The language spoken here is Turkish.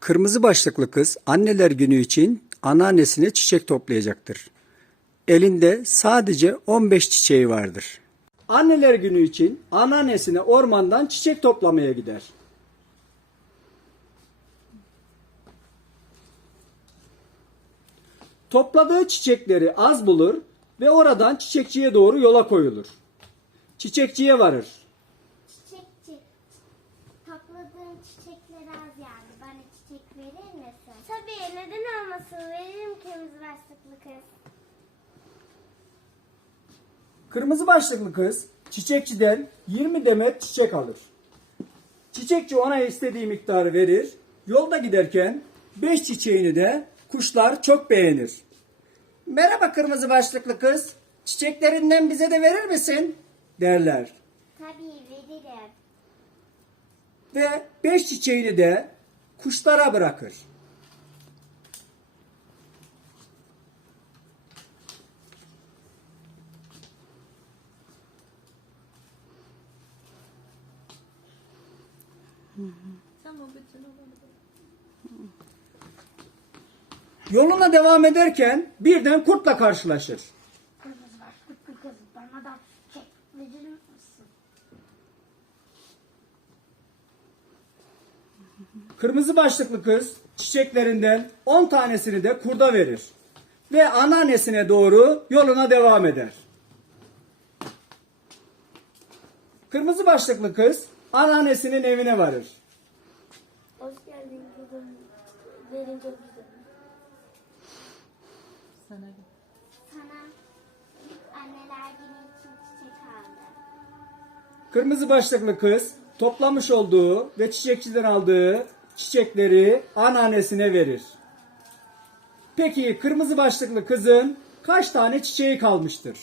Kırmızı başlıklı kız anneler günü için anneannesine çiçek toplayacaktır. Elinde sadece 15 çiçeği vardır. Anneler günü için anneannesine ormandan çiçek toplamaya gider. Topladığı çiçekleri az bulur ve oradan çiçekçiye doğru yola koyulur. Çiçekçiye varır. Topladığım çiçekler az yani. Bana çiçek verir misin? Tabii neden olmasın veririm kırmızı başlıklı kız. Kırmızı başlıklı kız çiçekçiden 20 demet çiçek alır. Çiçekçi ona istediği miktarı verir. Yolda giderken 5 çiçeğini de kuşlar çok beğenir. Merhaba kırmızı başlıklı kız. Çiçeklerinden bize de verir misin? derler. Tabii veririm. Ve 5 çiçeğini de kuşlara bırakır. Yoluna devam ederken birden kurtla karşılaşır. Kırmızı başlıklı kız bana da çiçek verir Kırmızı başlıklı kız çiçeklerinden 10 tanesini de kurda verir. Ve anneannesine doğru yoluna devam eder. Kırmızı başlıklı kız anneannesinin evine varır. Hoş geldin kızım. Verin çok güzel. Sana Sana anneler günü için çiçek aldım. Kırmızı başlıklı kız toplamış olduğu ve çiçekçiden aldığı çiçekleri anneannesine verir. Peki kırmızı başlıklı kızın kaç tane çiçeği kalmıştır?